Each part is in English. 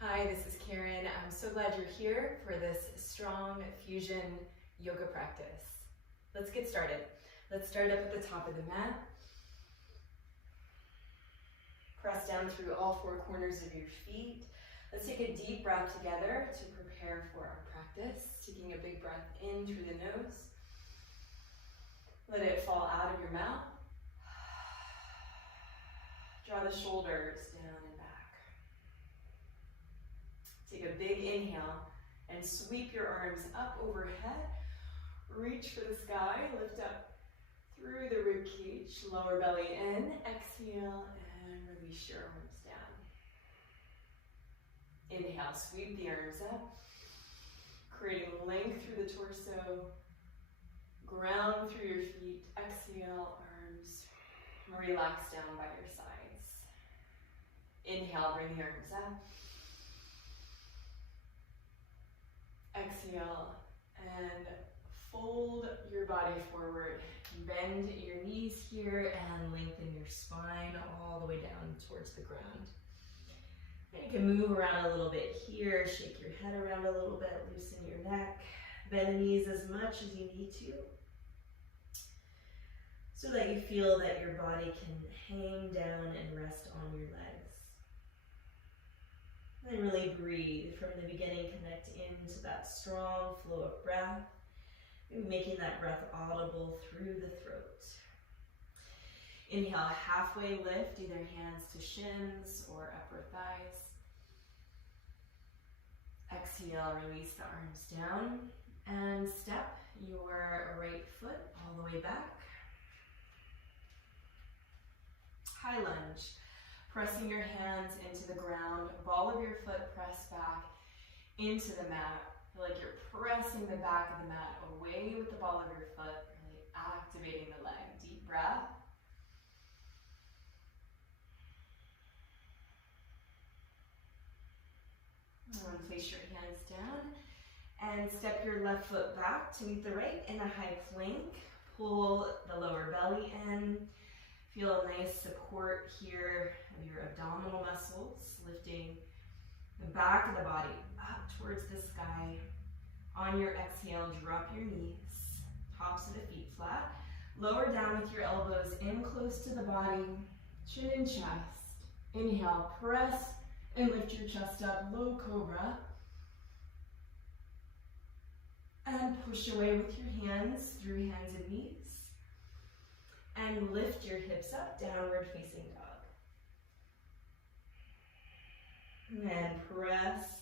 Hi, this is Karen. I'm so glad you're here for this strong fusion yoga practice. Let's get started. Let's start up at the top of the mat. Press down through all four corners of your feet. Let's take a deep breath together to prepare for our practice. Taking a big breath in through the nose. Let it fall out of your mouth. Draw the shoulders down and back. Take a big inhale and sweep your arms up overhead. Reach for the sky, lift up through the rib cage, lower belly in. Exhale and release your arms down. Inhale, sweep the arms up, creating length through the torso. Ground through your feet. Exhale, arms relax down by your sides. Inhale, bring the arms up. Exhale and fold your body forward. Bend your knees here and lengthen your spine all the way down towards the ground. And you can move around a little bit here, shake your head around a little bit, loosen your neck, bend the knees as much as you need to, so that you feel that your body can hang down and rest on your legs. And really breathe from the beginning, connect into that strong flow of breath, making that breath audible through the throat. Inhale, halfway lift, either hands to shins or upper thighs. Exhale, release the arms down and step your right foot all the way back. High lunge, pressing your hands into the ground, ball of your foot pressed back into the mat. Feel like you're pressing the back of the mat away with the ball of your foot, really activating the leg. Deep breath. And place your hands down and step your left foot back to meet the right in a high plank. Pull the lower belly in. Feel a nice support here of your abdominal muscles, lifting the back of the body up towards the sky. On your exhale, drop your knees, tops of the feet flat. Lower down with your elbows in close to the body, chin and chest. Inhale, press and lift your chest up, low cobra. And push away with your hands through hands and knees. And lift your hips up, downward facing dog. And press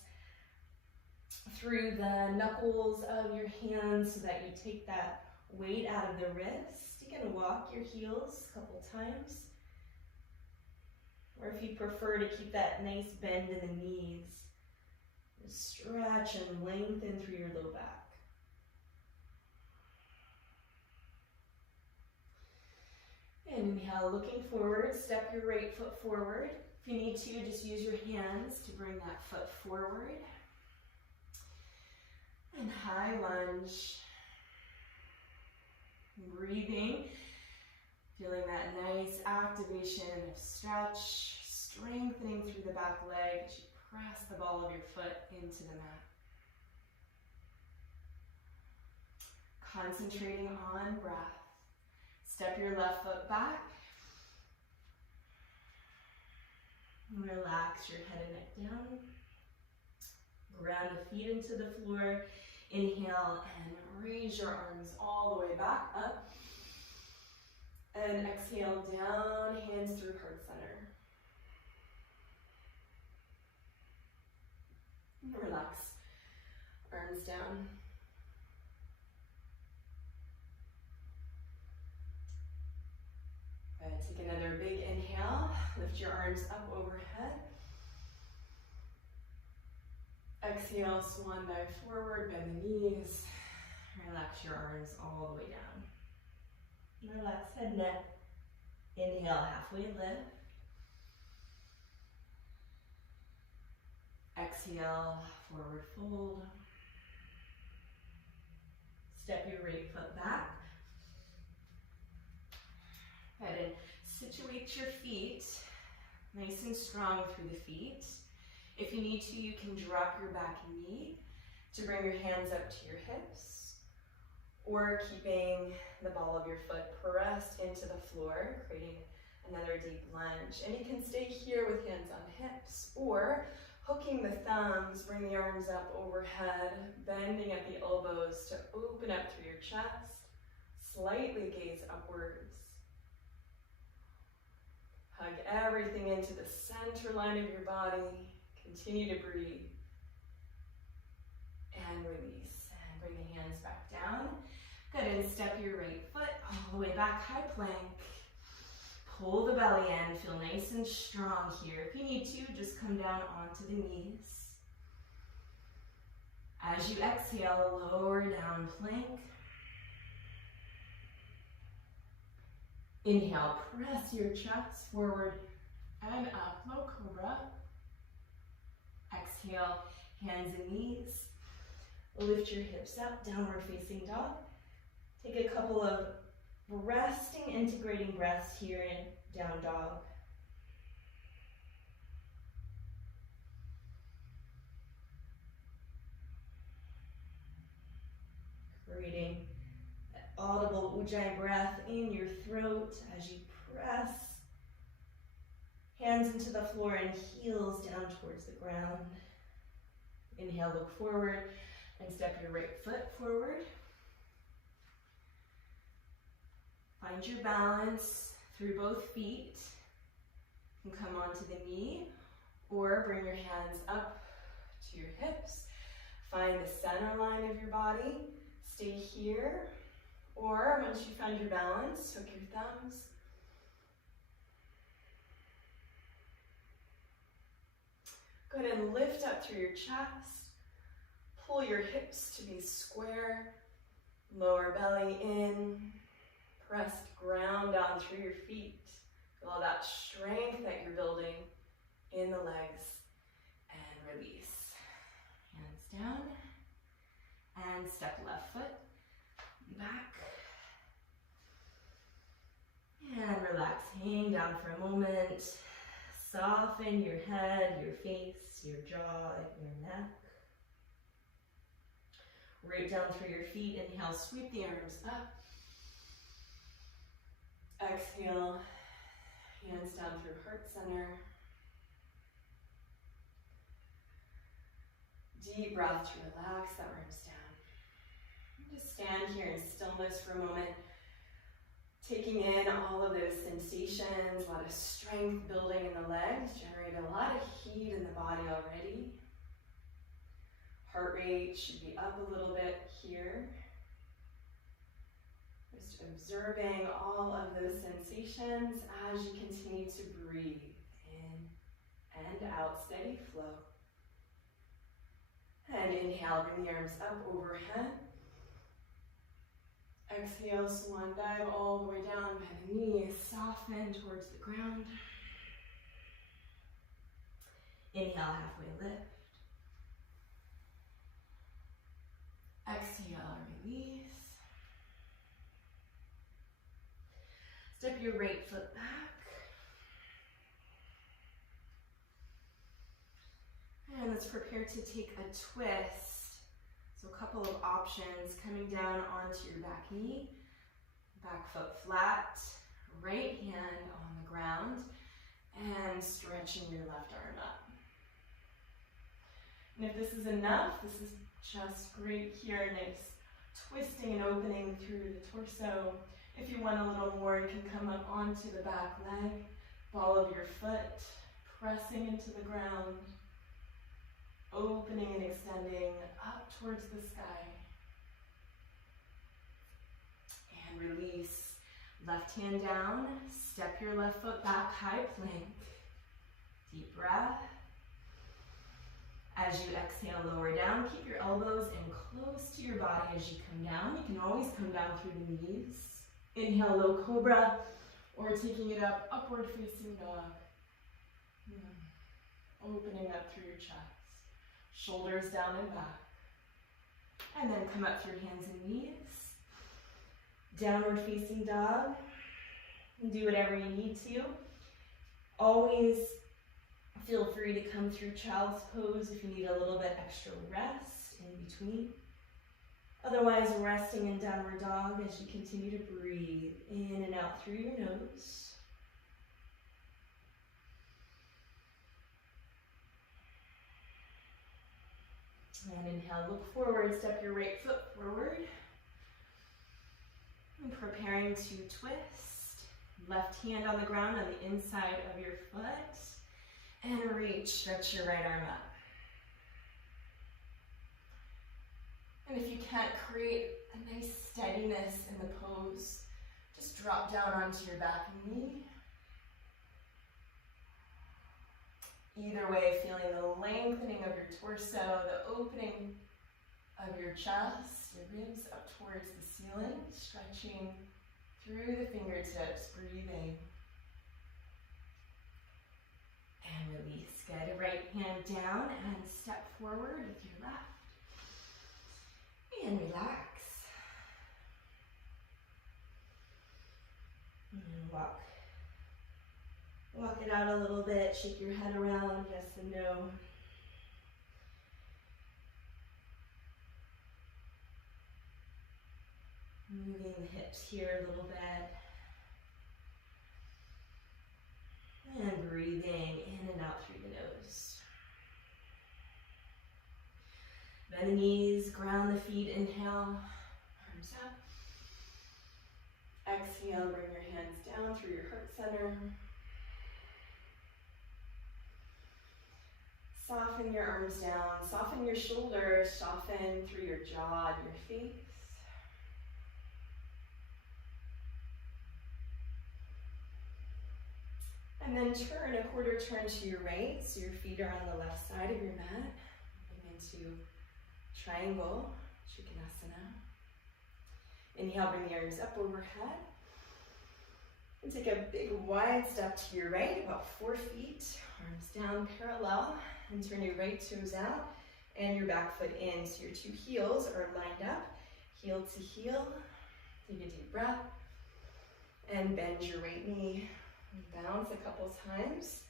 through the knuckles of your hands so that you take that weight out of the wrist. You can walk your heels a couple times. Or if you prefer to keep that nice bend in the knees, just stretch and lengthen through your low back. Inhale, looking forward, step your right foot forward. If you need to, just use your hands to bring that foot forward. And high lunge. Breathing, feeling that nice activation of stretch, strengthening through the back leg as you press the ball of your foot into the mat. Concentrating on breath. Step your left foot back. Relax your head and neck down. Ground the feet into the floor. Inhale and raise your arms all the way back up. And exhale down, hands through heart center. Relax, arms down. Take another big inhale, lift your arms up overhead. Exhale, swan dive forward, bend the knees. Relax your arms all the way down. Relax head, neck. Inhale, halfway lift. Exhale, forward fold. Step your right foot back. Head and situate your feet nice and strong through the feet. If you need to, you can drop your back knee to bring your hands up to your hips, or keeping the ball of your foot pressed into the floor, creating another deep lunge. And you can stay here with hands on hips, or hooking the thumbs, bring the arms up overhead, bending at the elbows to open up through your chest, slightly gaze upwards. Hug everything into the center line of your body. Continue to breathe. And release. And bring the hands back down. Good, and step your right foot all the way back, high plank. Pull the belly in, feel nice and strong here. If you need to, just come down onto the knees. As you exhale, lower down plank. Inhale, press your chest forward and up, low cobra. Exhale, hands and knees. Lift your hips up, downward facing dog. Take a couple of resting, integrating breaths here in down dog. Creating that audible ujjayi breath in your throat as you press hands into the floor and heels down towards the ground. Inhale, look forward and step your right foot forward. Find your balance through both feet. You can come onto the knee or bring your hands up to your hips. Find the center line of your body. Stay here. Or once you find your balance, hook your thumbs. Go ahead and lift up through your chest. Pull your hips to be square. Lower belly in. Pressed ground down through your feet. Feel all that strength that you're building in the legs. And release. Hands down. And step left foot back. And relax. Hang down for a moment. Soften your head, your face, your jaw, your neck. Right down through your feet. Inhale, sweep the arms up. Exhale, hands down through heart center. Deep breath to relax the arms down. Just stand here in stillness for a moment, taking in all of those sensations, a lot of strength building in the legs, generate a lot of heat in the body already. Heart rate should be up a little bit here. Just observing all of those sensations as you continue to breathe in and out, steady flow. And inhale, bring the arms up overhead. Exhale, swan dive all the way down by the knees, soften towards the ground. Inhale, halfway lift. Exhale, release. Step your right foot back. And let's prepare to take a twist. So a couple of options, coming down onto your back knee, back foot flat, right hand on the ground, and stretching your left arm up. And if this is enough, this is just great here, nice twisting and opening through the torso. If you want a little more, you can come up onto the back leg, ball of your foot, pressing into the ground, opening and extending up towards the sky. And release. Left hand down, step your left foot back, high plank. Deep breath. As you exhale, lower down, keep your elbows in close to your body as you come down. You can always come down through the knees. Inhale, low cobra, or taking it up, upward facing dog. Opening up through your chest. Shoulders down and back. And then come up through hands and knees. Downward facing dog. Do whatever you need to. Always Feel free to come through child's pose if you need a little bit extra rest in between. Otherwise, resting in downward dog as you continue to breathe in and out through your nose. And inhale, look forward, step your right foot forward. And preparing to twist. Left hand on the ground on the inside of your foot. And reach, stretch your right arm up. And if you can't create a nice steadiness in the pose, just drop down onto your back knee. Either way, feeling the lengthening of your torso, the opening of your chest, your ribs up towards the ceiling, stretching through the fingertips, breathing. And release. Good. Right hand down and step forward with your left. And relax. And walk. Walk it out a little bit. Shake your head around, yes and no. Moving the hips here a little bit. And breathing in and out through the nose. Bend the knees, ground the feet, inhale, arms up. Exhale, bring your hands down through your heart center. Soften your arms down, soften your shoulders, soften through your jaw and your face. And then turn a quarter turn to your right, so your feet are on the left side of your mat. Moving into triangle, Trikonasana. Inhale, bring the arms up overhead. And take a big wide step to your right, about 4 feet. Arms down parallel, and turn your right toes out and your back foot in. So your two heels are lined up, heel to heel. Take a deep breath and bend your right knee. Bounce a couple times.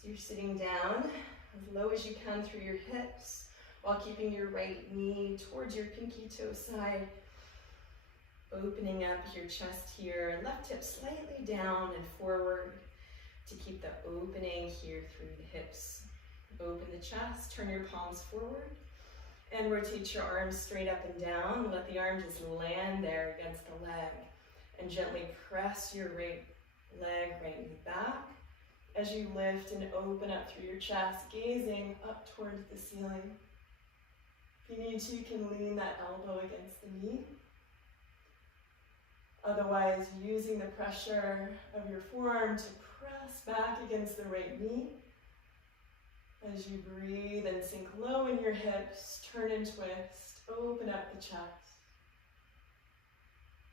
So you're sitting down as low as you can through your hips while keeping your right knee towards your pinky toe side. Opening up your chest here, left hip slightly down and forward to keep the opening here through the hips. Open the chest, turn your palms forward, and rotate your arms straight up and down. Let the arm just land there against the leg, and gently press your right leg right knee back as you lift and open up through your chest, gazing up towards the ceiling. If you need to, you can lean that elbow against the knee. Otherwise, using the pressure of your forearm to press back against the right knee. As you breathe and sink low in your hips, turn and twist, open up the chest,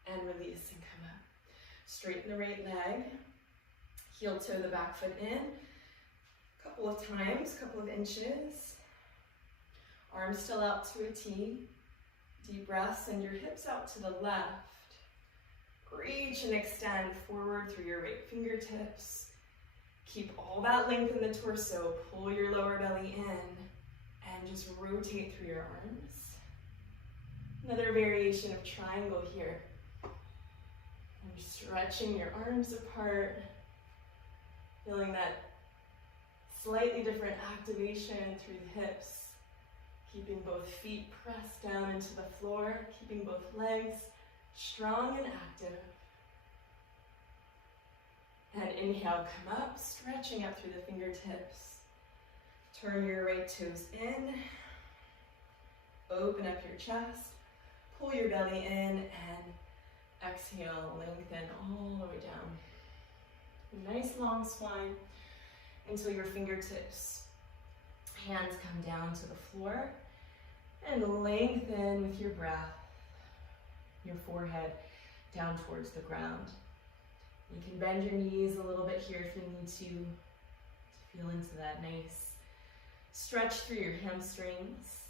and release and come up. Straighten the right leg, heel toe the back foot in, a couple of times, couple of inches. Arms still out to a T. Deep breath, send your hips out to the left. Reach and extend forward through your right fingertips. Keep all that length in the torso. Pull your lower belly in and just rotate through your arms. Another variation of triangle here. And stretching your arms apart. Feeling that slightly different activation through the hips. Keeping both feet pressed down into the floor. Keeping both legs strong and active. And inhale, come up, stretching up through the fingertips. Turn your right toes in. Open up your chest. Pull your belly in and exhale, lengthen all the way down. Nice long spine until your fingertips, hands come down to the floor. And lengthen with your breath. Your forehead down towards the ground. You can bend your knees a little bit here if you need to feel into that nice stretch through your hamstrings.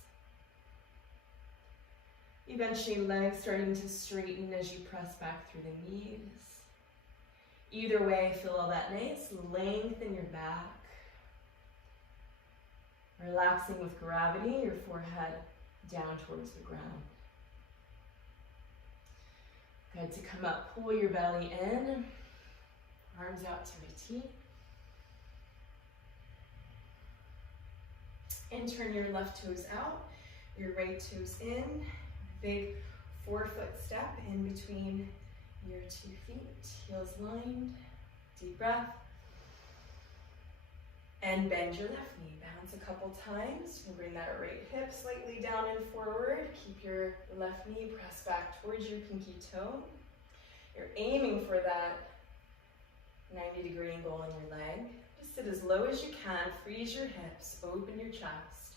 Eventually, legs starting to straighten as you press back through the knees. Either way, feel all that nice length in your back. Relaxing with gravity, your forehead down towards the ground. Good to come up, pull your belly in, arms out to a T. And turn your left toes out, your right toes in. Big 4-foot step in between your 2 feet, heels lined. Deep breath. And bend your left knee. Bounce a couple times. You can bring that right hip slightly down and forward. Keep your left knee pressed back towards your pinky toe. You're aiming for that 90-degree angle in your leg. Just sit as low as you can. Freeze your hips. Open your chest.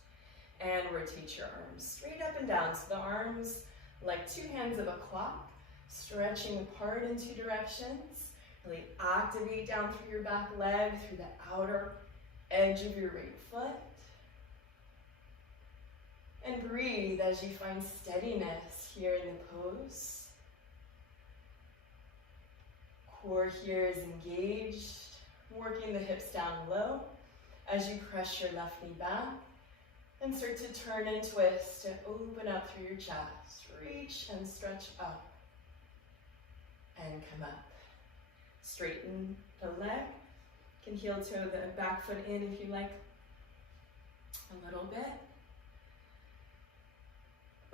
And rotate your arms straight up and down. So the arms like 2 hands of a clock, stretching apart in 2 directions. Really activate down through your back leg, through the outer edge of your right foot. And breathe as you find steadiness here in the pose. Core here is engaged, working the hips down low as you press your left knee back and start to turn and twist and open up through your chest. Reach and stretch up and come up. Straighten the leg. You can heel toe the back foot in if you like a little bit.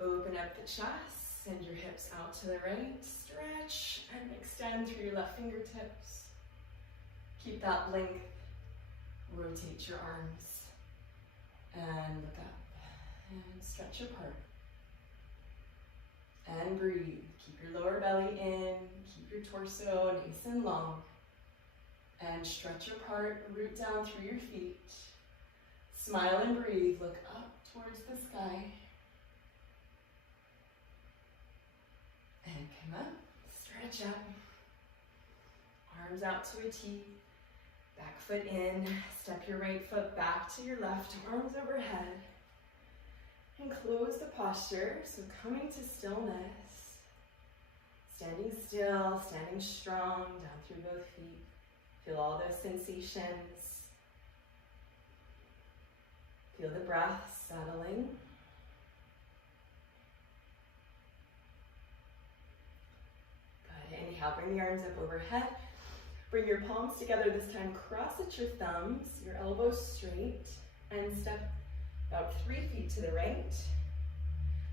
Open up the chest, send your hips out to the right, stretch and extend through your left fingertips. Keep that length, rotate your arms and look up and stretch apart. And breathe, keep your lower belly in, keep your torso nice and long. And stretch apart, root down through your feet. Smile and breathe, look up towards the sky. And come up, stretch up. Arms out to a T. Back foot in, step your right foot back to your left, arms overhead. And close the posture, so coming to stillness. Standing still, standing strong, down through both feet. Feel all those sensations. Feel the breath settling. Good. Inhale, bring the arms up overhead. Bring your palms together this time. Cross at your thumbs, your elbows straight, and step about 3 feet to the right.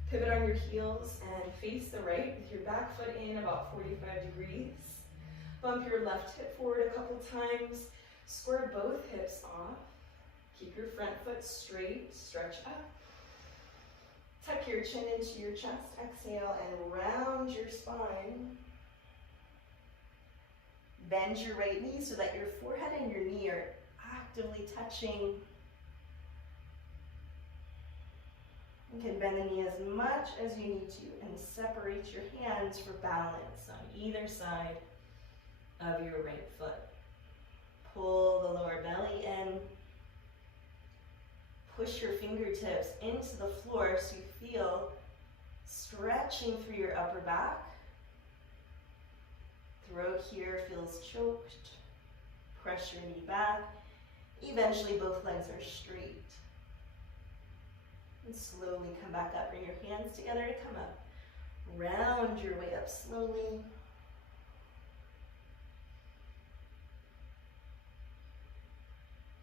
Pivot on your heels and face the right with your back foot in about 45 degrees. Bump your left hip forward a couple times. Square both hips off. Keep your front foot straight. Stretch up. Tuck your chin into your chest. Exhale and round your spine. Bend your right knee so that your forehead and your knee are actively touching. You can bend the knee as much as you need to and separate your hands for balance on either side of your right foot. Pull the lower belly in. Push your fingertips into the floor so you feel stretching through your upper back. Throat here feels choked. Press your knee back. Eventually both legs are straight. And slowly come back up. Bring your hands together to come up. Round your way up slowly.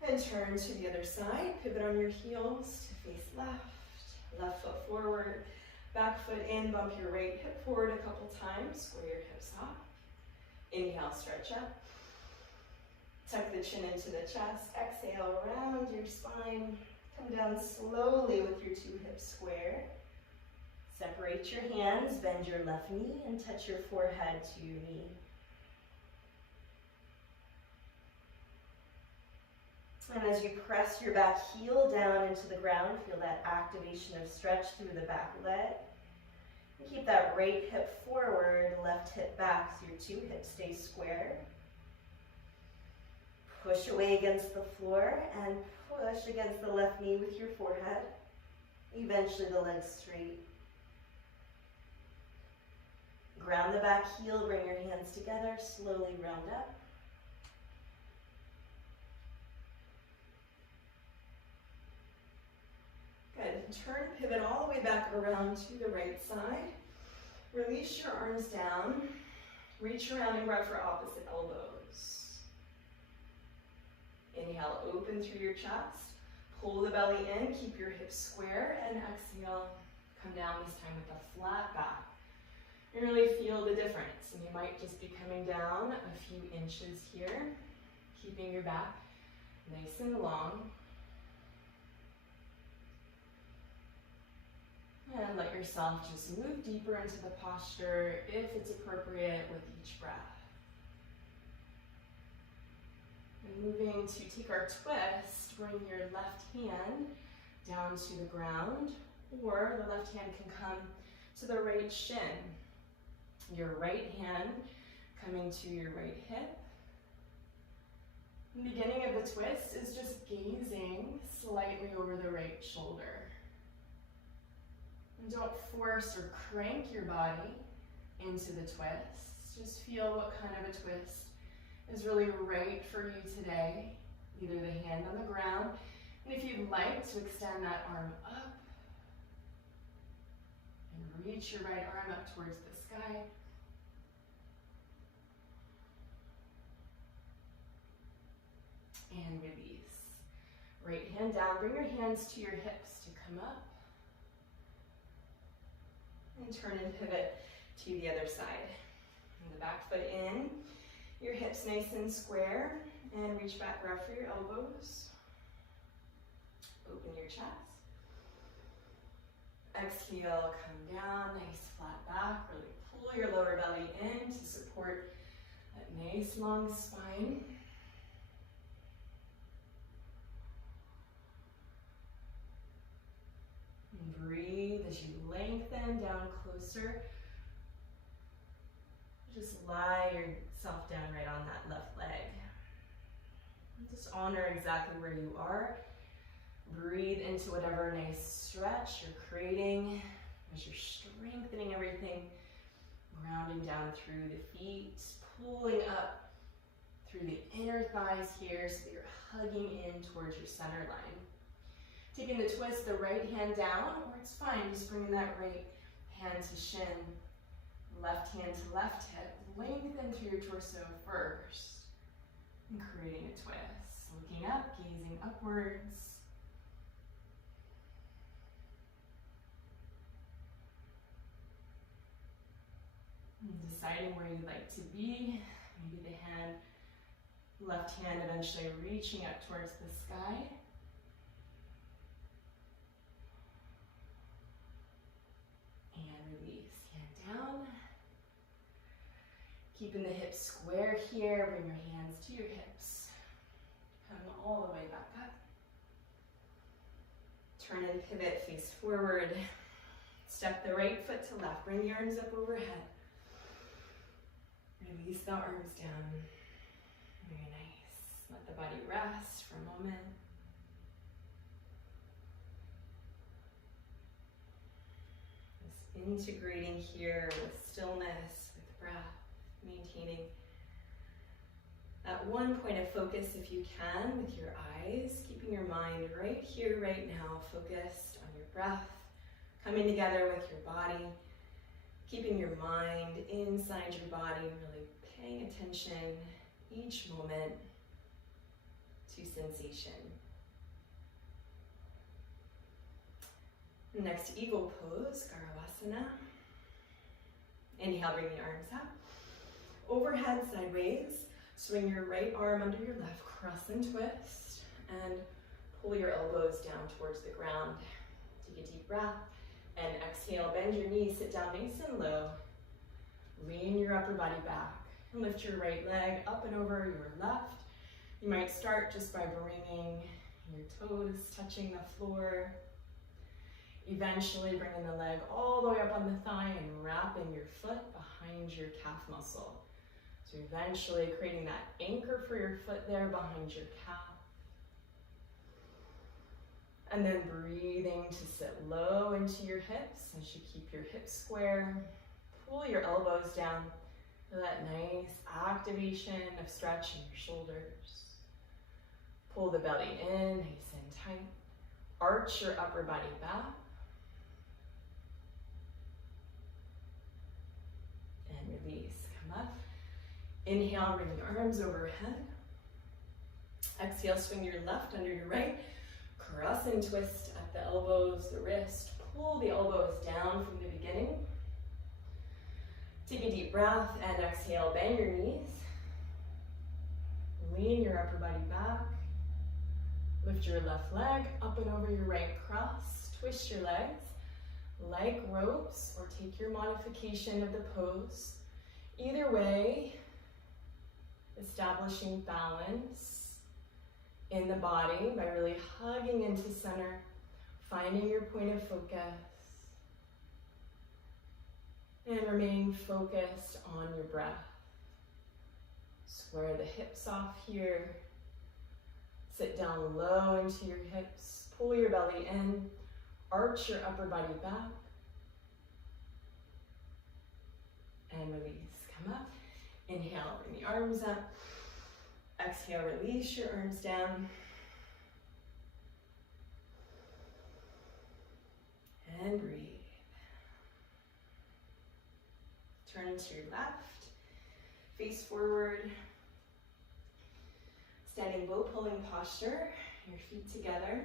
And turn to the other side. Pivot on your heels to face left. Left foot forward. Back foot in. Bump your right hip forward a couple times. Square your hips off. Inhale, stretch up. Tuck the chin into the chest. Exhale, round your spine. Come down slowly with your 2 hips square. Separate your hands, bend your left knee, and touch your forehead to your knee. And as you press your back heel down into the ground, feel that activation of stretch through the back leg. And keep that right hip forward, left hip back so your 2 hips stay square. Push away against the floor and push against the left knee with your forehead. Eventually the legs straight. Ground the back heel, bring your hands together, slowly round up. turn, pivot all the way back around to the right side. Release your arms down. Reach around and grab for opposite elbows. Inhale, open through your chest. Pull the belly in, keep your hips square, and exhale, come down this time with a flat back. And really feel the difference. And you might just be coming down a few inches here, keeping your back nice and long. And let yourself just move deeper into the posture if it's appropriate with each breath. And moving to take our twist, bring your left hand down to the ground, or the left hand can come to the right shin. Your right hand coming to your right hip. The beginning of the twist is just gazing slightly over the right shoulder. And don't force or crank your body into the twist. Just feel what kind of a twist is really right for you today. Either the hand on the ground, and if you'd like to extend that arm up and reach your right arm up towards the sky. And release. Right hand down, bring your hands to your hips to come up. And turn and pivot to the other side. And the back foot in, your hips nice and square, and reach back, grab for your elbows. Open your chest. Exhale, come down, nice flat back. Really pull your lower belly in to support that nice long spine. And breathe as you lengthen down closer. Just lie yourself down right on that left leg. Just honor exactly where you are. Breathe into whatever nice stretch you're creating as you're strengthening everything, grounding down through the feet, pulling up through the inner thighs here so that you're hugging in towards your center line. Taking the twist, the right hand down, or it's fine, just bringing that right hand to shin, left hand to left hip. Lengthen through your torso first, and creating a twist. Looking up, gazing upwards. And deciding where you'd like to be. Maybe the left hand eventually reaching up towards the sky. And release, hand down. Keeping the hips square here, bring your hands to your hips. Come all the way back up. Turn and pivot, face forward. Step the right foot to left, bring the arms up overhead. Release the arms down. Very nice. Let the body rest for a moment. Just integrating here with stillness, with breath. Maintaining that one point of focus if you can with your eyes, keeping your mind right here, right now, focused on your breath, coming together with your body, keeping your mind inside your body, really paying attention each moment to sensation. Next, Eagle Pose, Garvasana. Inhale, bring the arms up. Overhead, sideways. Swing your right arm under your left, crescent twist, and pull your elbows down towards the ground. Take a deep breath, and exhale, bend your knees, sit down nice and low. Lean your upper body back, and lift your right leg up and over your left. You might start just by bringing your toes touching the floor. Eventually bringing the leg all the way up on the thigh and wrapping your foot behind your calf muscle. So eventually creating that anchor for your foot there behind your calf. And then breathing to sit low into your hips as you keep your hips square. Pull your elbows down for that nice activation of stretching your shoulders. Pull the belly in, nice and tight. Arch your upper body back. release, come up. Inhale, bring the arms overhead. Exhale, swing your left under your right. Cross and twist at the elbows, the wrist. Pull the elbows down from the beginning. Take a deep breath and exhale, bend your knees. Lean your upper body back. Lift your left leg up and over your right cross. Twist your legs like ropes, or take your modification of the pose. Either way, establishing balance in the body by really hugging into center, finding your point of focus, and remaining focused on your breath. Square the hips off here. Sit down low into your hips. Pull your belly in. Arch your upper body back. And release. Come up. Inhale, bring the arms up. Exhale, release your arms down. And breathe. Turn to your left. Face forward. Standing bow pulling posture. Your feet together.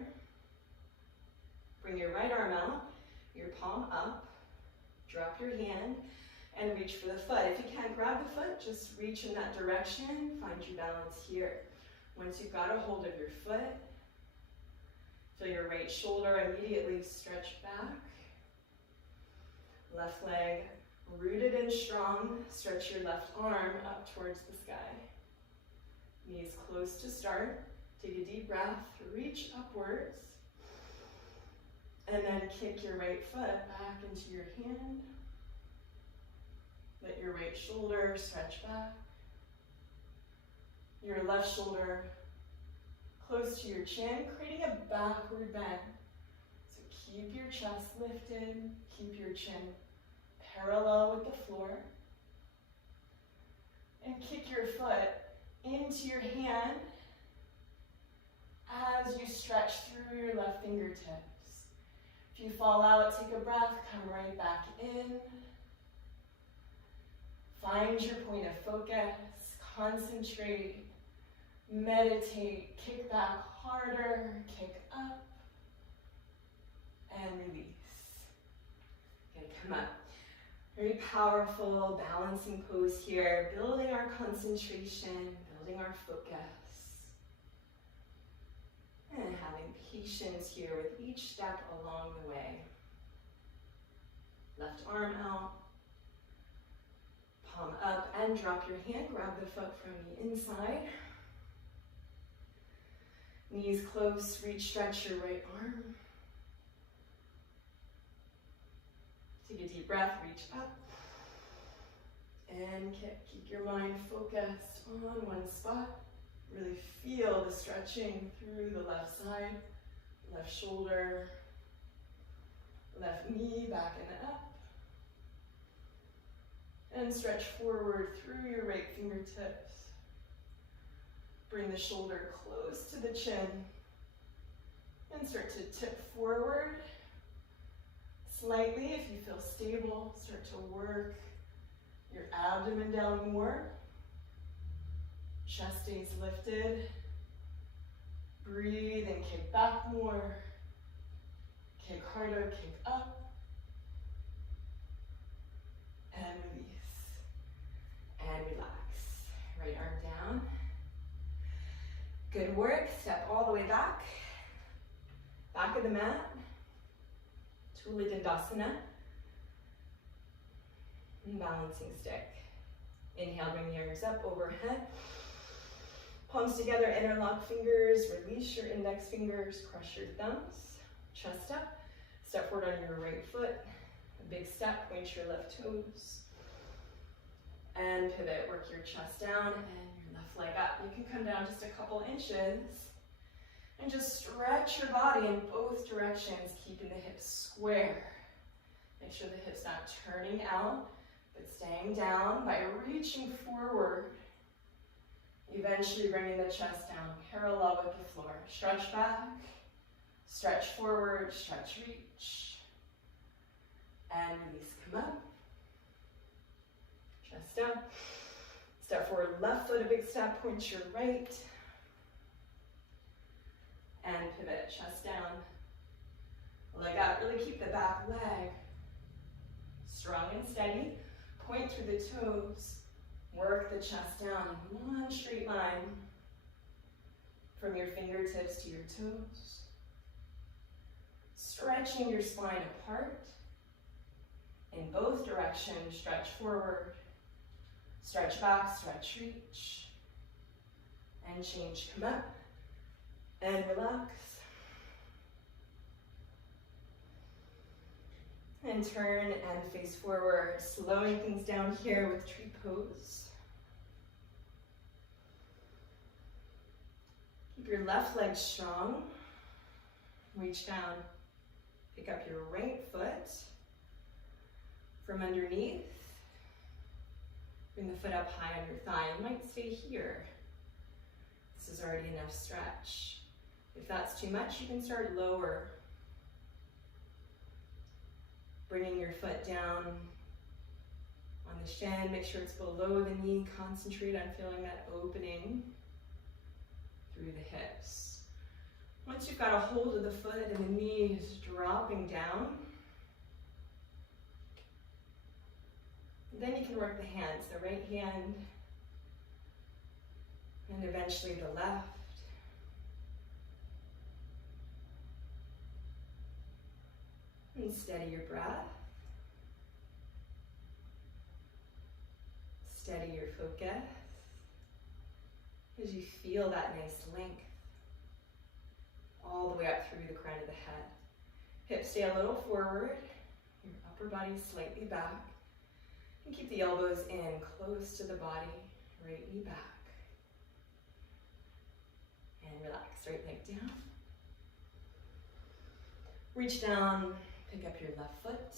Bring your right arm out. Your palm up. Drop your hand. And reach for the foot. If you can't grab the foot, just reach in that direction. Find your balance here. Once you've got a hold of your foot, feel your right shoulder immediately stretch back. Left leg rooted and strong. Stretch your left arm up towards the sky. Knees close to start. Take a deep breath. Reach upwards. And then kick your right foot back into your hand. Let your right shoulder stretch back. Your left shoulder close to your chin, creating a backward bend. So keep your chest lifted, keep your chin parallel with the floor. And kick your foot into your hand as you stretch through your left fingertips. If you fall out, take a breath, come right back in. Find your point of focus, concentrate, meditate, kick back harder, kick up, and release. Okay, come up. Very powerful, balancing pose here, building our concentration, building our focus, and having patience here with each step along the way. Left arm out. Palm up and drop your hand. Grab the foot from the inside. Knees close. Reach, stretch your right arm. Take a deep breath. Reach up. And keep your mind focused on one spot. Really feel the stretching through the left side, left shoulder, left knee back and up. And stretch forward through your right fingertips. Bring the shoulder close to the chin. And start to tip forward slightly. If you feel stable, start to work your abdomen down more. Chest stays lifted. Breathe and kick back more. Kick harder, kick up. And release. And relax. Right arm down. Good work. Step all the way back. Back of the mat. Tula Dandasana. And balancing stick. Inhale, bring the arms up overhead. Palms together, interlock fingers. Release your index fingers. Crush your thumbs. Chest up. Step forward on your right foot. A big step. Point your left toes. And pivot, work your chest down and your left leg up. You can come down just a couple inches and just stretch your body in both directions, keeping the hips square. Make sure the hips not turning out, but staying down by reaching forward. Eventually bringing the chest down parallel with the floor. Stretch back, stretch forward, stretch, reach, and release, come up. Chest down. Step forward, left foot, a big step, point your right. And pivot, chest down. Leg out, really keep the back leg strong and steady. Point through the toes. Work the chest down in one straight line from your fingertips to your toes. Stretching your spine apart in both directions. Stretch forward, stretch back, stretch, reach, and change. Come up and relax. And turn and face forward, slowing things down here with tree pose. Keep your left leg strong. Reach down, pick up your right foot from underneath. Bring the foot up high on your thigh. You might stay here. This is already enough stretch. If that's too much, you can start lower. Bringing your foot down on the shin, make sure it's below the knee. Concentrate on feeling that opening through the hips. Once you've got a hold of the foot and the knee is dropping down, then you can work the hands, the right hand, and eventually the left. And steady your breath. Steady your focus as you feel that nice length all the way up through the crown of the head. Hips stay a little forward, your upper body slightly back, and keep the elbows in close to the body, right knee back. And relax, right leg down. Reach down. Pick up your left foot,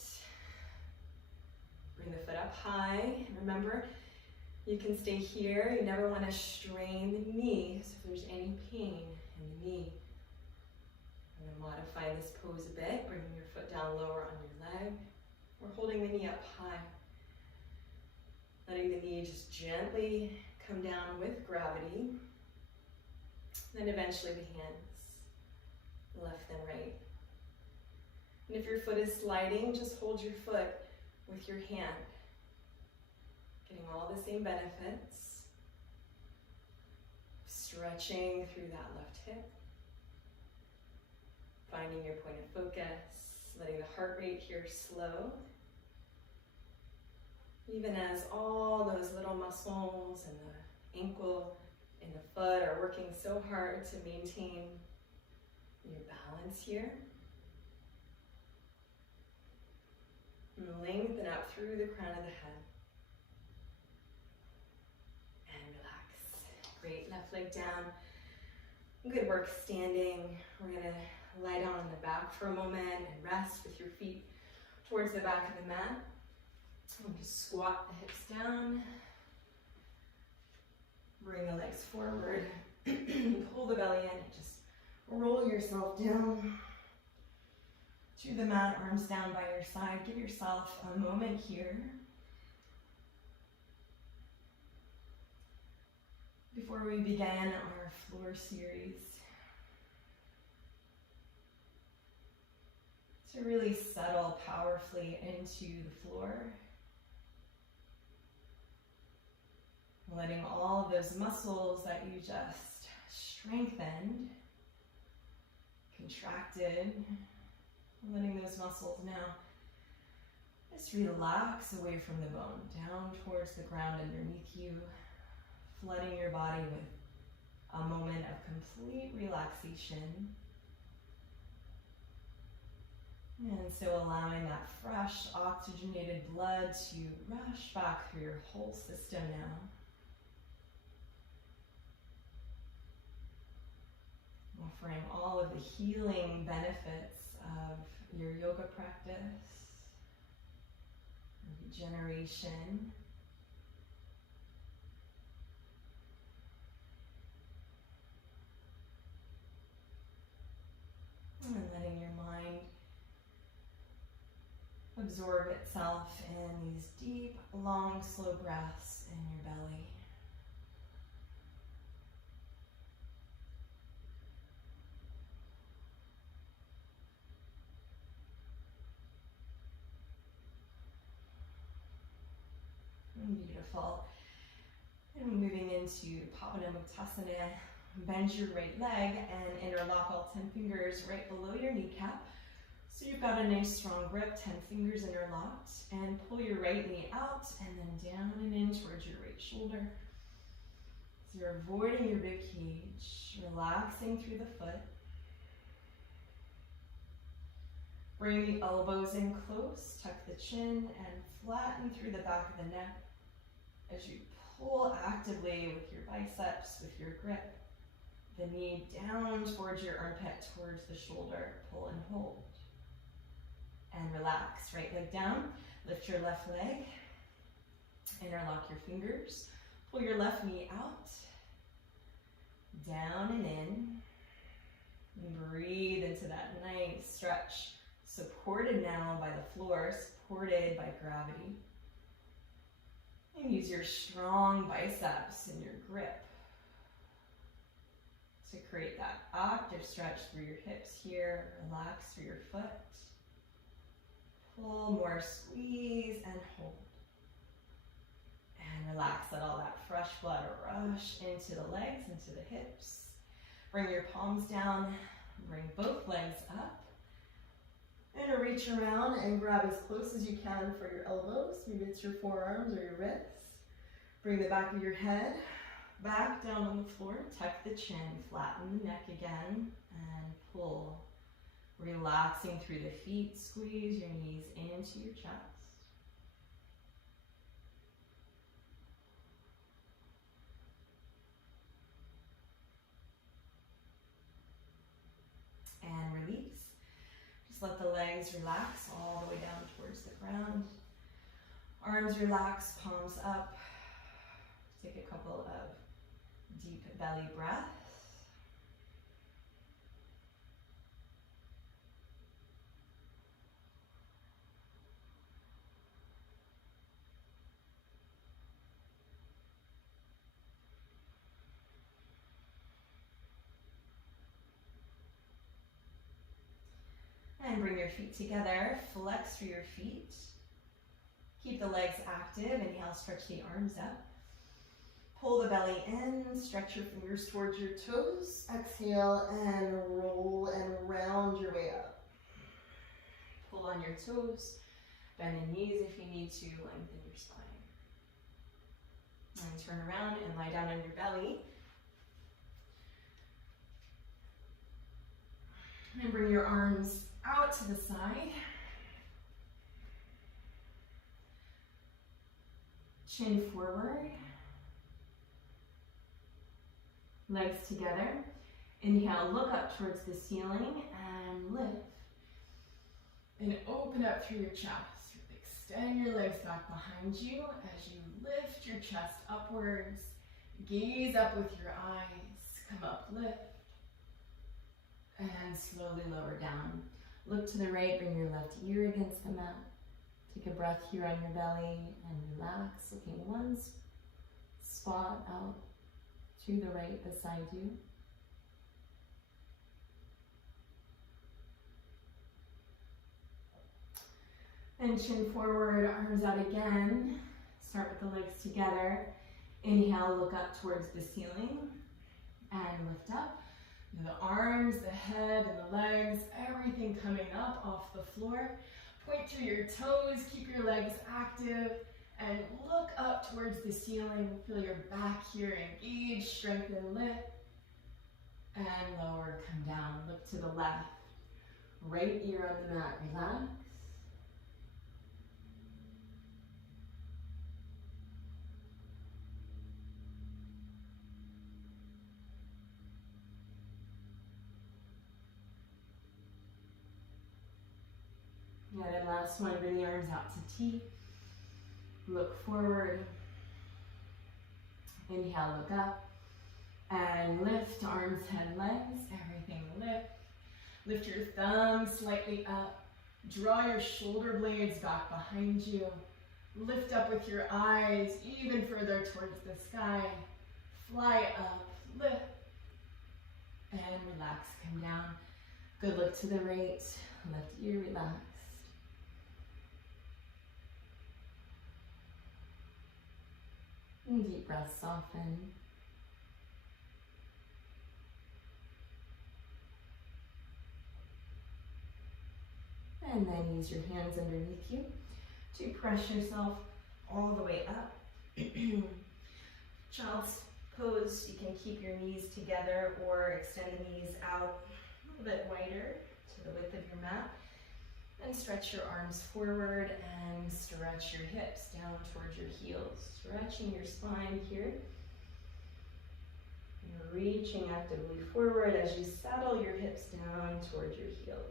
bring the foot up high. Remember, you can stay here. You never want to strain the knee, so if there's any pain in the knee, I'm going to modify this pose a bit, bringing your foot down lower on your leg. We're holding the knee up high, letting the knee just gently come down with gravity. Then eventually the hands, left and right. And if your foot is sliding, just hold your foot with your hand. Getting all the same benefits. Stretching through that left hip. Finding your point of focus. Letting the heart rate here slow. Even as all those little muscles and the ankle and the foot are working so hard to maintain your balance here. And lengthen out through the crown of the head. And relax. Great, left leg down. Good work standing. We're gonna lie down on the back for a moment and rest with your feet towards the back of the mat. And just squat the hips down. Bring the legs forward. Pull the belly in and just roll yourself down to the mat, arms down by your side. Give yourself a moment here. Before we begin our floor series, to really settle powerfully into the floor. Letting all of those muscles that you just strengthened, contracted, letting those muscles now just relax away from the bone, down towards the ground underneath you, flooding your body with a moment of complete relaxation. And so allowing that fresh oxygenated blood to rush back through your whole system now. Offering all of the healing benefits of your yoga practice, regeneration, and letting your mind absorb itself in these deep, long, slow breaths in your belly. Beautiful. And moving into Pavanamuktasana, bend your right leg and interlock all 10 fingers right below your kneecap. So you've got a nice strong grip, 10 fingers interlocked, and pull your right knee out and then down and in towards your right shoulder. So you're avoiding your rib cage, relaxing through the foot. Bring the elbows in close, tuck the chin, and flatten through the back of the neck as you pull actively with your biceps, with your grip. The knee down towards your armpit, towards the shoulder. Pull and hold. And relax. Right leg down. Lift your left leg. Interlock your fingers. Pull your left knee out. Down and in. And breathe into that nice stretch. Supported now by the floor, supported by gravity. And use your strong biceps and your grip to create that active stretch through your hips here. Relax through your foot. Pull more, squeeze, and hold. And relax, let all that fresh blood rush into the legs, into the hips. Bring your palms down, bring both legs up. And reach around and grab as close as you can for your elbows. Maybe it's your forearms or your wrists. Bring the back of your head back down on the floor. Tuck the chin, flatten the neck again, and pull. Relaxing through the feet. Squeeze your knees into your chest. And release. Just let the legs relax all the way down towards the ground. Arms relax, palms up. Take a couple of deep belly breaths. And bring your feet together, flex through your feet. Keep the legs active. Inhale, stretch the arms up. Pull the belly in, stretch your fingers towards your toes. Exhale and roll and round your way up. Pull on your toes, bend the knees if you need to, lengthen your spine. And turn around and lie down on your belly. And bring your arms out to the side. Chin forward. Legs together. Inhale, look up towards the ceiling and lift. And open up through your chest. Extend your legs back behind you as you lift your chest upwards. Gaze up with your eyes. Come up, lift. And slowly lower down. Look to the right, bring your left ear against the mat. Take a breath here on your belly and relax, looking one spot out to the right beside you. And chin forward, arms out again. Start with the legs together. Inhale, look up towards the ceiling and lift up. The arms, the head, and the legs, everything coming up off the floor. Point through your toes, keep your legs active, and look up towards the ceiling. Feel your back here, engage, strengthen, lift, and lower, come down. Look to the left. Right ear on the mat, relax. Yeah, then last one, bring the arms out to T. Look forward. Inhale, look up. And lift, arms, head, legs, everything lift. Lift your thumbs slightly up. Draw your shoulder blades back behind you. Lift up with your eyes even further towards the sky. Fly up, lift, and relax, come down. Good look to the right, left ear relaxed. And deep breath, soften. And then use your hands underneath you to press yourself all the way up. Child's pose, you can keep your knees together or extend the knees out a little bit wider to the width of your mat. And stretch your arms forward and stretch your hips down towards your heels. Stretching your spine here. And reaching actively forward as you settle your hips down towards your heels.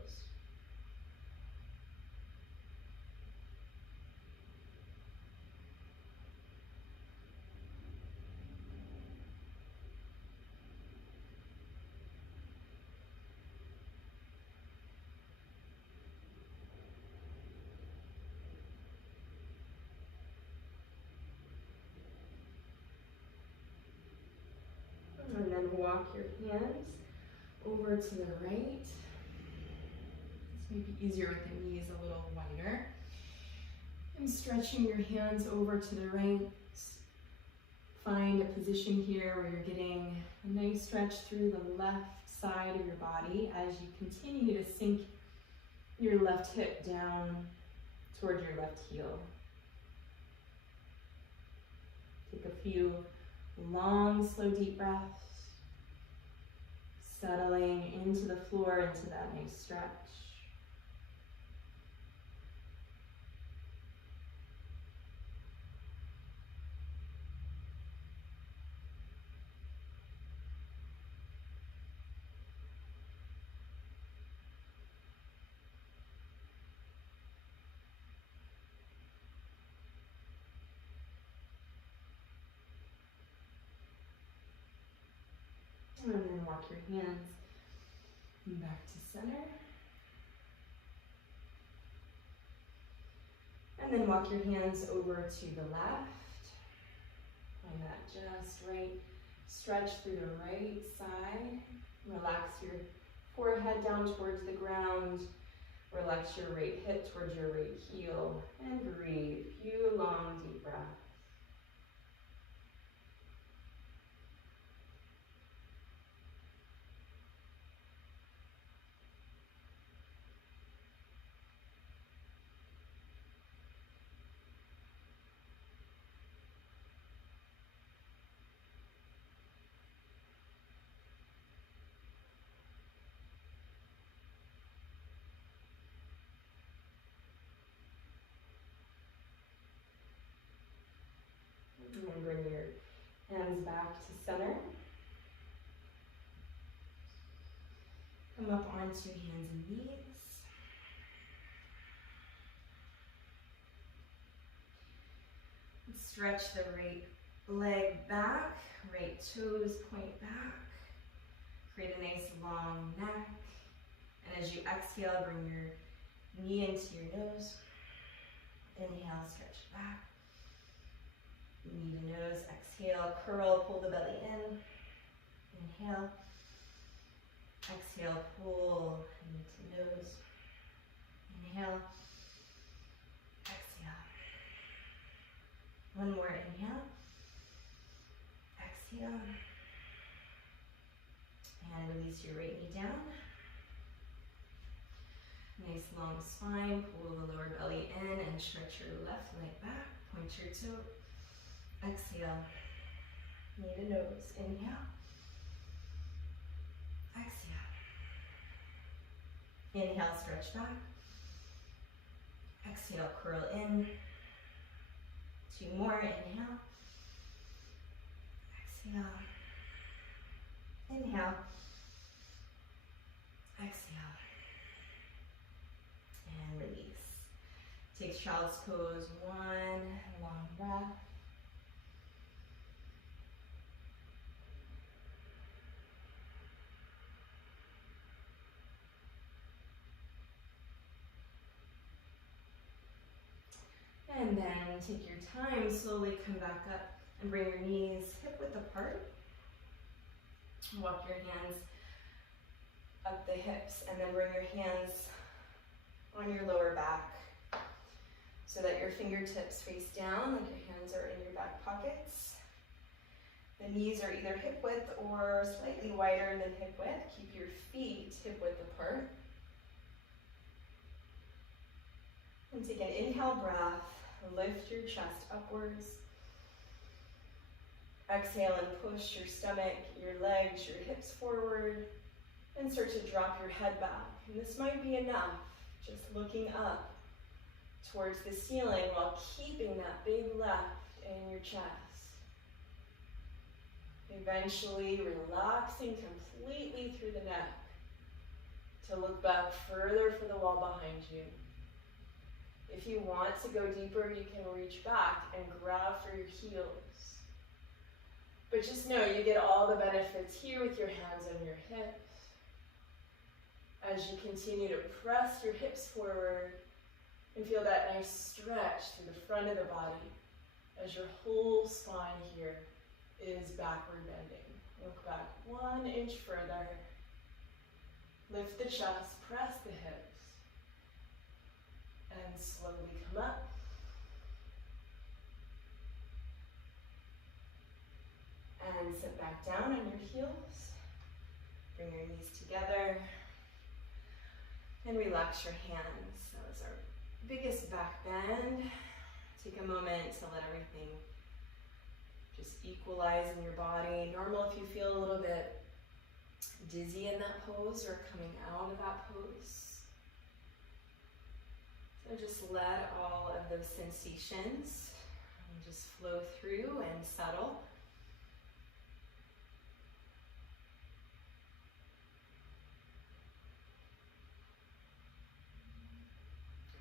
And then walk your hands over to the right. This may be easier with the knees a little wider. And stretching your hands over to the right. Find a position here where you're getting a nice stretch through the left side of your body as you continue to sink your left hip down toward your left heel. Take a few long, slow, deep breaths. Settling into the floor, into that nice stretch. And then walk your hands back to center. And then walk your hands over to the left. Find that just right. Stretch through the right side. Relax your forehead down towards the ground. Relax your right hip towards your right heel. And breathe. Few long, deep breaths. And bring your hands back to center. Come up onto hands and knees. Stretch the right leg back, right toes point back. Create a nice long neck. And as you exhale, bring your knee into your nose. Inhale, stretch back. Knee to nose, exhale, curl, pull the belly in. Inhale. Exhale, pull, knee to nose. Inhale. Exhale. One more inhale. Exhale. And release your right knee down. Nice long spine, pull the lower belly in and stretch your left leg back. Point your toe. Exhale. Knee to nose. Inhale. Exhale. Inhale, stretch back. Exhale, curl in. Two more. Inhale. Exhale. Inhale. Exhale. And release. Take child's pose. One long breath. And then take your time, slowly come back up and bring your knees hip width apart. Walk your hands up the hips and then bring your hands on your lower back so that your fingertips face down, like your hands are in your back pockets. The knees are either hip width or slightly wider than hip width. Keep your feet hip width apart. And take an inhale breath, lift your chest upwards. Exhale and push your stomach, your legs, your hips forward, and start to drop your head back. And this might be enough, just looking up towards the ceiling while keeping that big lift in your chest. Eventually relaxing completely through the neck to look back further for the wall behind you. If you want to go deeper, you can reach back and grab for your heels. But just know you get all the benefits here with your hands on your hips. As you continue to press your hips forward and feel that nice stretch through the front of the body as your whole spine here is backward bending. Look back 1 inch further. Lift the chest, press the hips, and slowly come up. And sit back down on your heels. Bring your knees together. And relax your hands. That was our biggest back bend. Take a moment to let everything just equalize in your body. Normal if you feel a little bit dizzy in that pose or coming out of that pose. So just let all of those sensations just flow through and settle.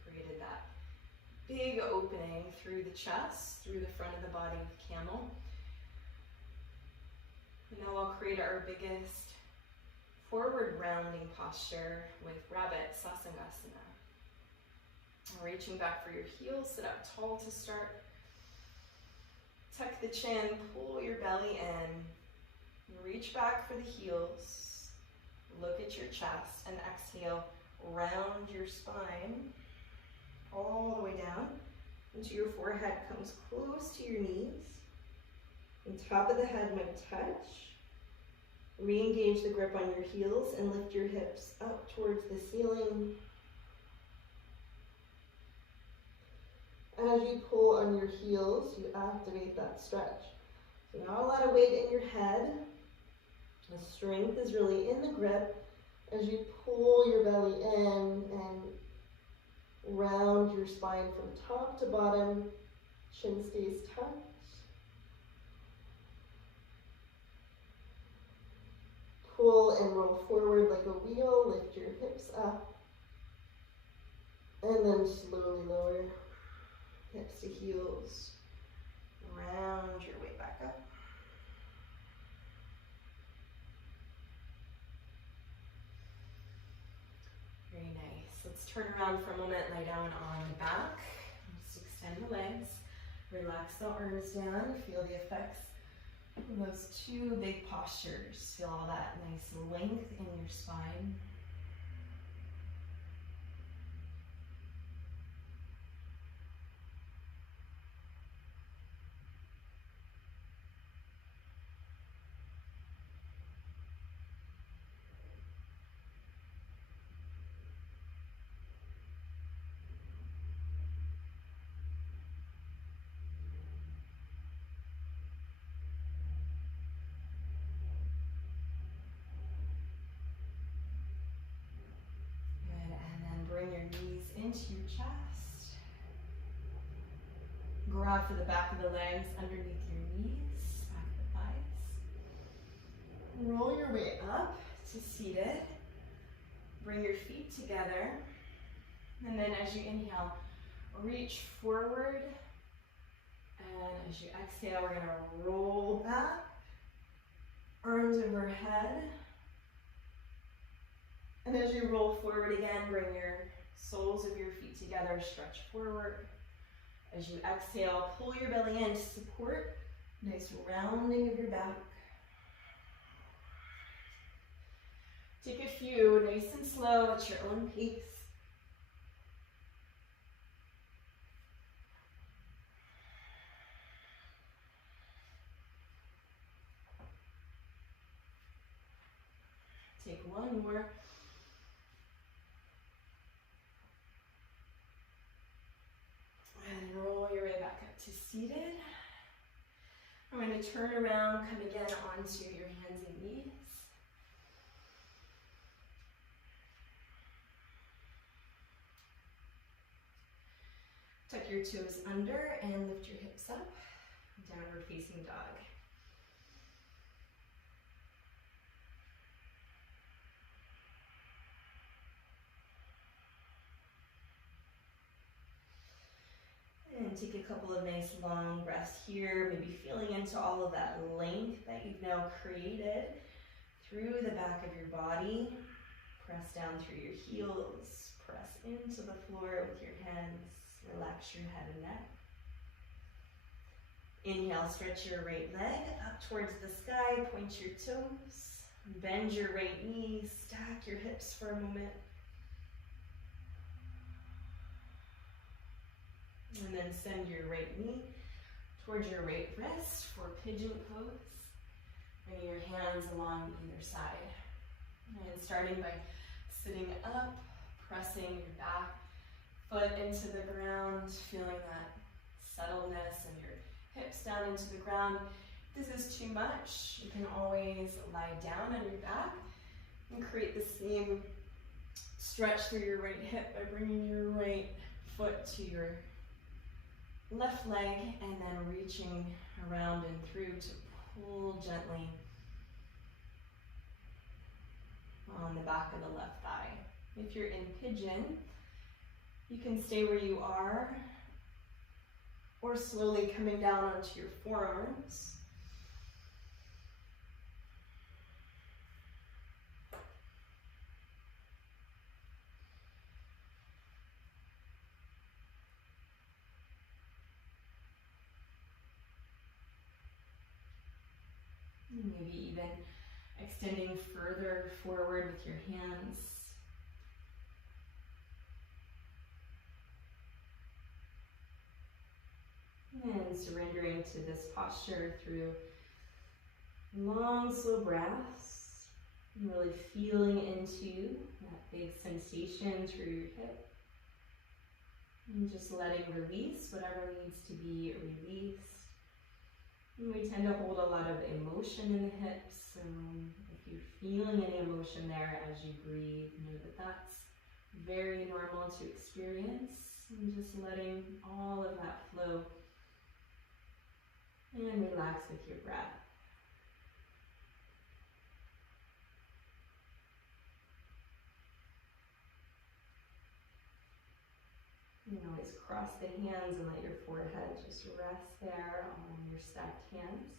Created that big opening through the chest, through the front of the body with camel. And now we'll create our biggest forward rounding posture with Rabbit Sasangasana. Reaching back for your heels, sit up tall to start. Tuck the chin, pull your belly in. Reach back for the heels. Look at your chest and exhale, round your spine all the way down until your forehead comes close to your knees. And top of the head might touch. Re-engage the grip on your heels and lift your hips up towards the ceiling. As you pull on your heels, you activate that stretch. So not a lot of weight in your head. The strength is really in the grip as you pull your belly in and round your spine from top to bottom. Chin stays tucked. Pull and roll forward like a wheel. Lift your hips up. And then slowly lower. Hips to heels. Round your way back up. Very nice. Let's turn around for a moment, lie down on the back. Just extend the legs. Relax the arms down. Feel the effects of those two big postures. Feel all that nice length in your spine. Bring your knees into your chest. Grab for the back of the legs underneath your knees, back of the thighs. Roll your way up to seated. Bring your feet together. And then as you inhale, reach forward. And as you exhale, we're going to roll back. Arms overhead. And as you roll forward again, bring your soles of your feet together, stretch forward. As you exhale, pull your belly in to support. Nice rounding of your back. Take a few, nice and slow at your own pace. Take one more. And roll your way back up to seated. I'm going to turn around, come again onto your hands and knees. Tuck your toes under and lift your hips up. Downward facing dog. And take a couple of nice long breaths here, maybe feeling into all of that length that you've now created through the back of your body. Press down through your heels, press into the floor with your hands, relax your head and neck. Inhale, stretch your right leg up towards the sky, point your toes, bend your right knee, stack your hips for a moment. And then send your right knee towards your right wrist for Pigeon Pose. Bring your hands along either side. And starting by sitting up, pressing your back foot into the ground, feeling that settledness and your hips down into the ground. If this is too much, you can always lie down on your back and create the same stretch through your right hip by bringing your right foot to your left leg and then reaching around and through to pull gently on the back of the left thigh. If you're in pigeon, you can stay where you are or slowly coming down onto your forearms. Maybe even extending further forward with your hands. And surrendering to this posture through long, slow breaths. And really feeling into that big sensation through your hip. And just letting release whatever needs to be released. And we tend to hold a lot of emotion in the hips. If you're feeling any emotion there as you breathe, know that that's very normal to experience. And just letting all of that flow. And relax with your breath. You can always cross the hands and let your forehead just rest there on your stacked hands.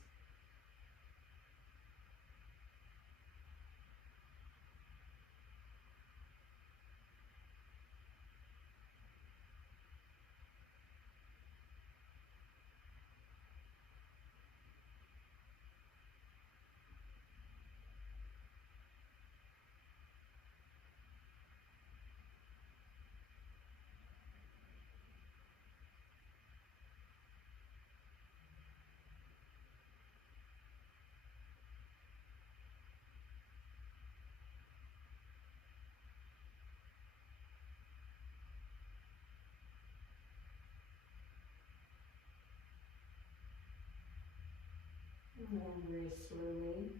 And then very slowly,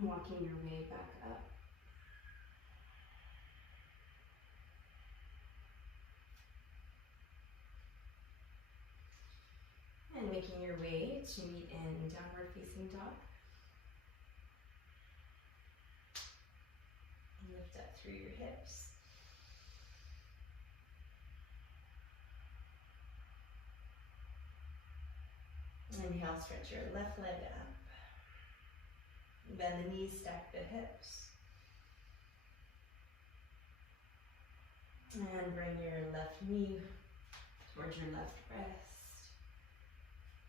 walking your way back up. And making your way to meet in downward facing dog. Lift up through your hips. Inhale, stretch your left leg up. Bend the knees, stack the hips. And bring your left knee towards your left breast.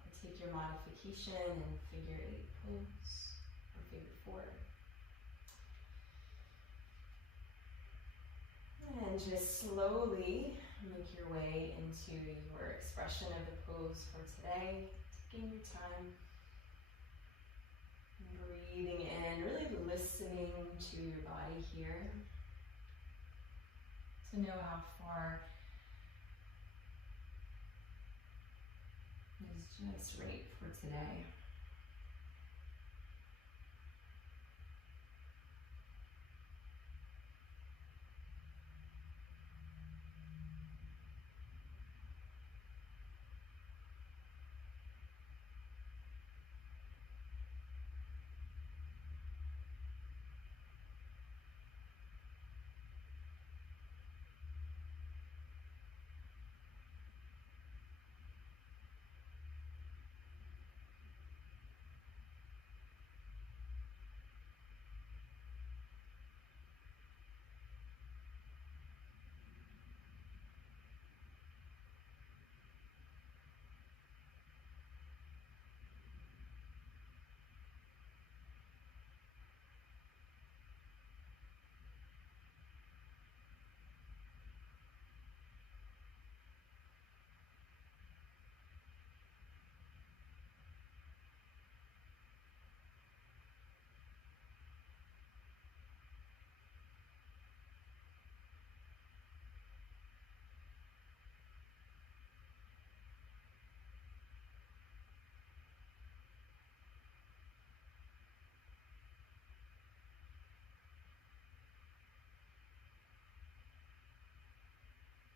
And take your modification in figure 8 pose or figure 4. And just slowly make your way into your expression of the pose for today. Taking your time. Breathing in, really listening to your body here. To know how far is just right for today.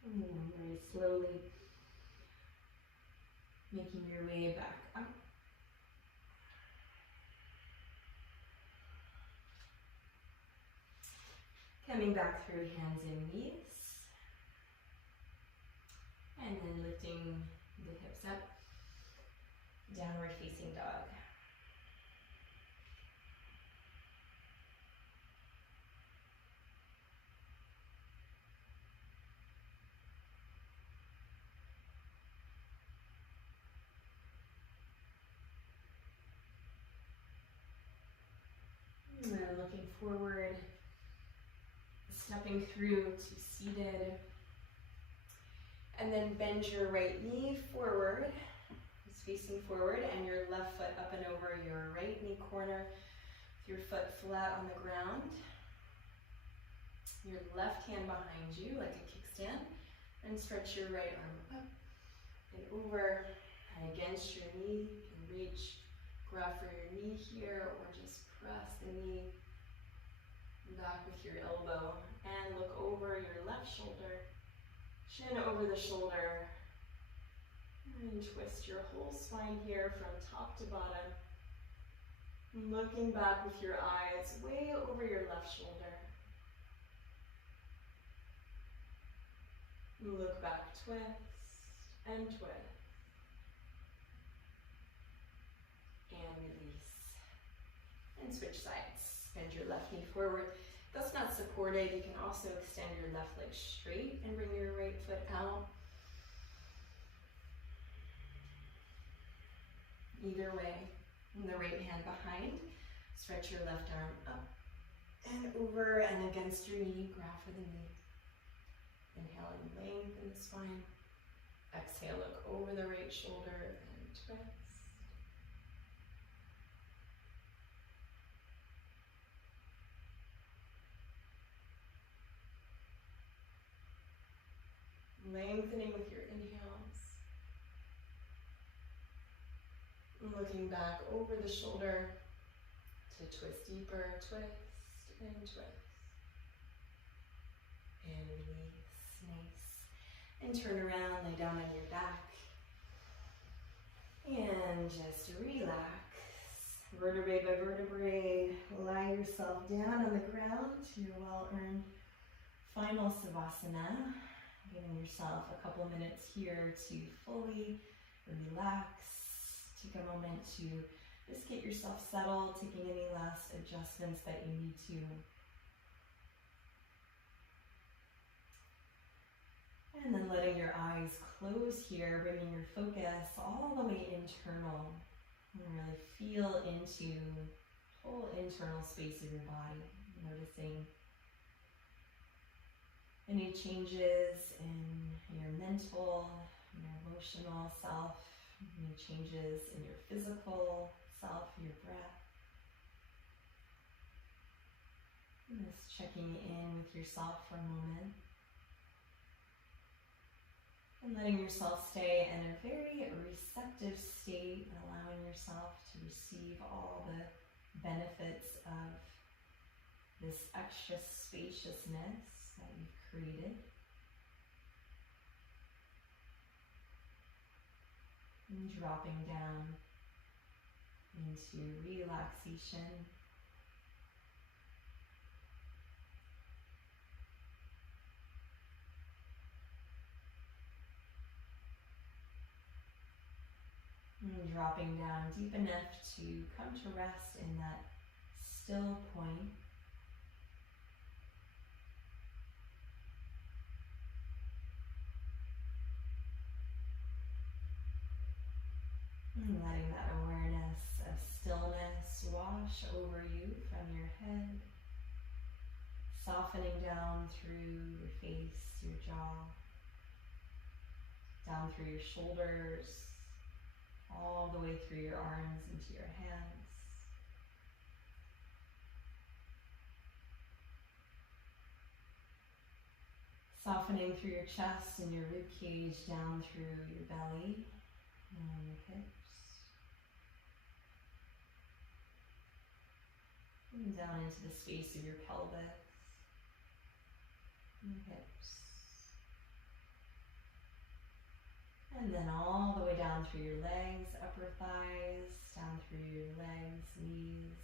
And very slowly making your way back up. Coming back through hands and knees. And then lifting the hips up. Downward facing dog. And then looking forward, stepping through to seated. And then bend your right knee forward, it's facing forward, and your left foot up and over your right knee corner, with your foot flat on the ground. Your left hand behind you like a kickstand, and stretch your right arm up and over and against your knee. You can reach, grab for your knee here, or just press the knee back with your elbow and look over your left shoulder, chin over the shoulder, and twist your whole spine here from top to bottom, looking back with your eyes way over your left shoulder. Look back, twist and twist, and release, and switch sides. Bend your left knee forward. If that's not supported, you can also extend your left leg straight and bring your right foot out. Either way, and the right hand behind, stretch your left arm up and over and against your knee, grab for the knee. Inhale and lengthen the spine. Exhale, look over the right shoulder and twist. Lengthening with your inhales. Looking back over the shoulder to twist deeper, twist and twist. And release, nice. And turn around, lay down on your back. And just relax. Vertebrae by vertebrae, lie yourself down on the ground to your well-earned final Savasana. Giving yourself a couple minutes here to fully relax. Take a moment to just get yourself settled, taking any last adjustments that you need to. And then letting your eyes close here, bringing your focus all the way internal. And really feel into the whole internal space of your body. Noticing any changes in your mental, your emotional self, any changes in your physical self, your breath. And just checking in with yourself for a moment. And letting yourself stay in a very receptive state, allowing yourself to receive all the benefits of this extra spaciousness that you've created. And dropping down into relaxation. And dropping down deep enough to come to rest in that still point. And letting that awareness of stillness wash over you from your head, softening down through your face, your jaw, down through your shoulders, all the way through your arms into your hands. Softening through your chest and your rib cage, down through your belly and your hips. And down into the space of your pelvis and hips. And then all the way down through your legs, upper thighs, down through your legs, knees,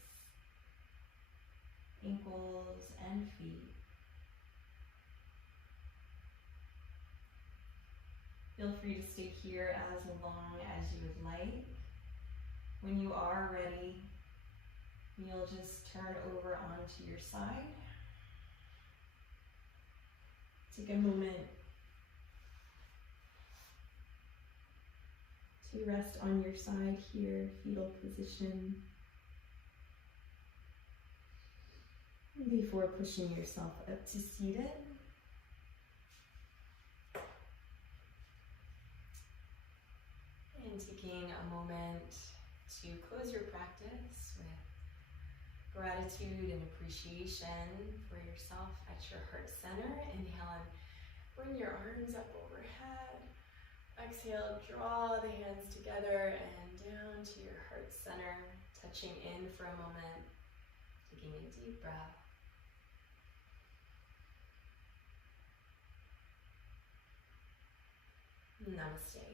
ankles, and feet. Feel free to stay here as long as you would like. When you are ready, you'll just turn over onto your side. Take a moment to rest on your side here, fetal position, before pushing yourself up to seated. And taking a moment to close your practice with gratitude and appreciation for yourself at your heart center. Inhale and bring your arms up overhead. Exhale, draw the hands together and down to your heart center, touching in for a moment, taking a deep breath. Namaste.